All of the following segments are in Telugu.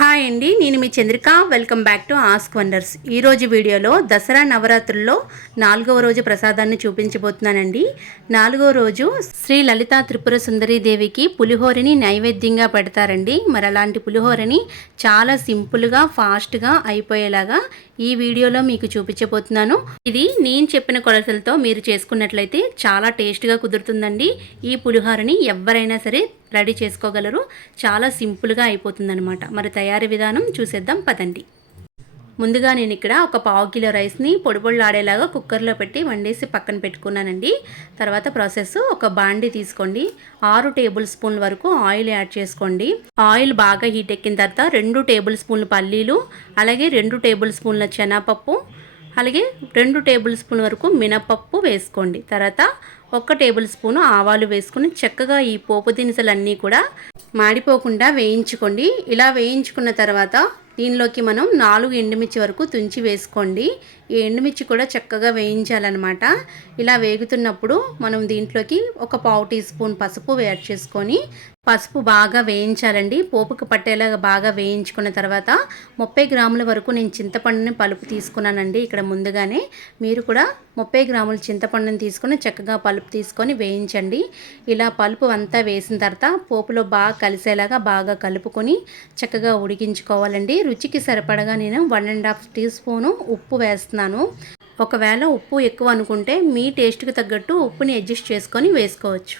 హాయ్ అండి, నేను మీ Chandrika. Welcome back to Ask Wonders. ఈరోజు వీడియోలో దసరా నవరాత్రుల్లో 4వ రోజు ప్రసాదాన్ని చూపించబోతున్నానండి. 4వ రోజు శ్రీ లలితా త్రిపుర సుందరీ దేవికి పులిహోరని నైవేద్యంగా పెడతారండి. మరి అలాంటి పులిహోరని చాలా సింపుల్గా ఫాస్ట్గా అయిపోయేలాగా ఈ వీడియోలో మీకు చూపించబోతున్నాను. ఇది నేను చెప్పిన కొలతలతో మీరు చేసుకున్నట్లయితే చాలా టేస్ట్గా కుదురుతుందండి. ఈ పులిహోరని ఎవరైనా సరే రెడీ చేసుకోగలరు. చాలా సింపుల్గా అయిపోతుందన్నమాట. మరి తయారీ విధానం చూసేద్దాం పదండి. ముందుగా నేను ఇక్కడ ఒక 1/2 కిలో రైస్ని పొడిలాడేలాగా కుక్కర్లో పెట్టి వండేసి పక్కన పెట్టుకున్నానండి. తర్వాత ప్రాసెస్, ఒక బాండి తీసుకోండి. 6 టేబుల్ స్పూన్ల వరకు ఆయిల్ యాడ్ చేసుకోండి. ఆయిల్ బాగా హీట్ ఎక్కిన తర్వాత 2 టేబుల్ స్పూన్ల పల్లీలు, అలాగే 2 టేబుల్ స్పూన్ల శనగపప్పు, అలాగే 2 టేబుల్ స్పూన్ వరకు మినపప్పు వేసుకోండి. తర్వాత 1 టేబుల్ స్పూను ఆవాలు వేసుకుని చక్కగా ఈ పోపు దినుసులన్నీ కూడా మాడిపోకుండా వేయించుకోండి. ఇలా వేయించుకున్న తర్వాత దీనిలోకి మనం 4 ఎండుమిర్చి వరకు తుంచి వేసుకోండి. ఈ ఎండుమిర్చి కూడా చక్కగా వేయించాలన్నమాట. ఇలా వేగుతున్నప్పుడు మనం దీంట్లోకి ఒక 1/2 టీ స్పూన్ పసుపు యాడ్ చేసుకొని పసుపు బాగా వేయించాలండి. పోపుకు పట్టేలాగా బాగా వేయించుకున్న తర్వాత 30 గ్రాముల వరకు నేను చింతపండుని పలుపు తీసుకున్నానండి. ఇక్కడ ముందుగానే మీరు కూడా 30 గ్రాముల చింతపండుని తీసుకొని చక్కగా పలుపు తీసుకొని వేయించండి. ఇలా పలుపు అంతా వేసిన తర్వాత పోపులో బాగా కలిసేలాగా బాగా కలుపుకొని చక్కగా ఉడికించుకోవాలండి. రుచికి సరిపడగా నేను 1.5 టీ స్పూను ఉప్పు వేస్తున్నాను. ఒకవేళ ఉప్పు ఎక్కువ అనుకుంటే మీ టేస్ట్కి తగ్గట్టు ఉప్పుని అడ్జస్ట్ చేసుకొని వేసుకోవచ్చు.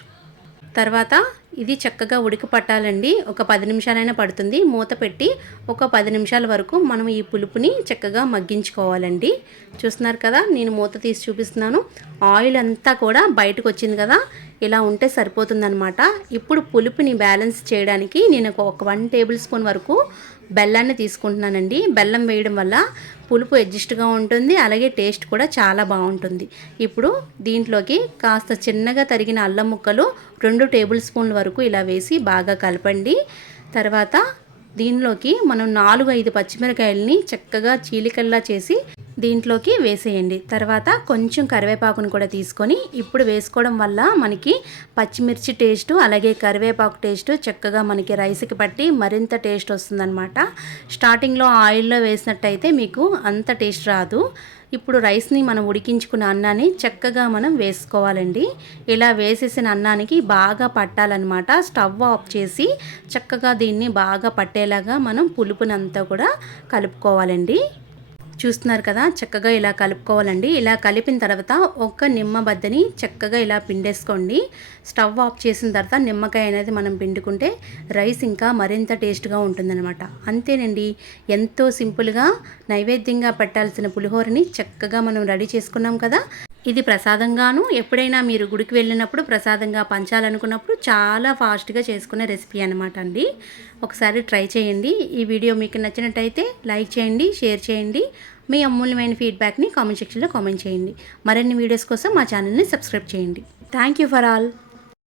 తర్వాత ఇది చక్కగా ఉడికి పట్టాలండి. ఒక 10 నిమిషాలైనా పడుతుంది. మూత పెట్టి ఒక 10 నిమిషాల వరకు మనం ఈ పులుపుని చక్కగా మగ్గించుకోవాలండి. చూస్తున్నారు కదా, నేను మూత తీసి చూపిస్తున్నాను. ఆయిల్ అంతా కూడా బయటకు వచ్చింది కదా, ఇలా ఉంటే సరిపోతుందన్నమాట. ఇప్పుడు పులుపుని బ్యాలెన్స్ చేయడానికి నేను ఒక 1 టేబుల్ స్పూన్ వరకు బెల్లాన్ని తీసుకుంటున్నానండి. బెల్లం వేయడం వల్ల పులుపు అడ్జస్ట్గా ఉంటుంది, అలాగే టేస్ట్ కూడా చాలా బాగుంటుంది. ఇప్పుడు దీంట్లోకి కాస్త చిన్నగా తరిగిన అల్లం ముక్కలు 2 టేబుల్ స్పూన్ల వరకు ఇలా వేసి బాగా కలపండి. తర్వాత దీనిలోకి మనం 4-5 పచ్చిమిరకాయలని చక్కగా చీలికల్లా చేసి దీంట్లోకి వేసేయండి. తర్వాత కొంచెం కరివేపాకును కూడా తీసుకొని ఇప్పుడు వేసుకోవడం వల్ల మనకి పచ్చిమిర్చి టేస్టు అలాగే కరివేపాకు టేస్టు చక్కగా మనకి రైస్కి పట్టి మరింత టేస్ట్ వస్తుందన్నమాట. స్టార్టింగ్లో ఆయిల్లో వేసినట్టయితే మీకు అంత టేస్ట్ రాదు. ఇప్పుడు రైస్ని మనం ఉడికించుకున్న అన్నాన్ని చక్కగా మనం వేసుకోవాలండి. ఇలా వేసేసిన అన్నానికి బాగా పట్టాలన్నమాట. స్టవ్ ఆఫ్ చేసి చక్కగా దీన్ని బాగా పట్టేలాగా మనం పులుపునంతా కూడా కలుపుకోవాలండి. చూస్తున్నారు కదా, చక్కగా ఇలా కలుపుకోవాలండి. ఇలా కలిపిన తర్వాత ఒక నిమ్మ బద్దని చక్కగా ఇలా పిండేసుకోండి. స్టవ్ ఆఫ్ చేసిన తర్వాత నిమ్మకాయ అనేది మనం పిండుకుంటే రైస్ ఇంకా మరింత టేస్ట్గా ఉంటుందన్నమాట. అంతేనండి, ఎంతో సింపుల్గా నైవేద్యంగా పెట్టాల్సిన పులిహోరని చక్కగా మనం రెడీ చేసుకున్నాం కదా. ఇది ప్రసాదంగాను ఎప్పుడైనా మీరు గుడికి వెళ్ళినప్పుడు ప్రసాదంగా పంచాలనుకున్నప్పుడు చాలా ఫాస్ట్గా చేసుకునే రెసిపీ అనమాట అండి. ఒకసారి ట్రై చేయండి. ఈ వీడియో మీకు నచ్చినట్టయితే లైక్ చేయండి, షేర్ చేయండి. మీ అమూల్యమైన ఫీడ్బ్యాక్ని కామెంట్ సెక్షన్లో కామెంట్ చేయండి. మరిన్ని వీడియోస్ కోసం మా ఛానల్ని సబ్స్క్రైబ్ చేయండి. Thank you for all.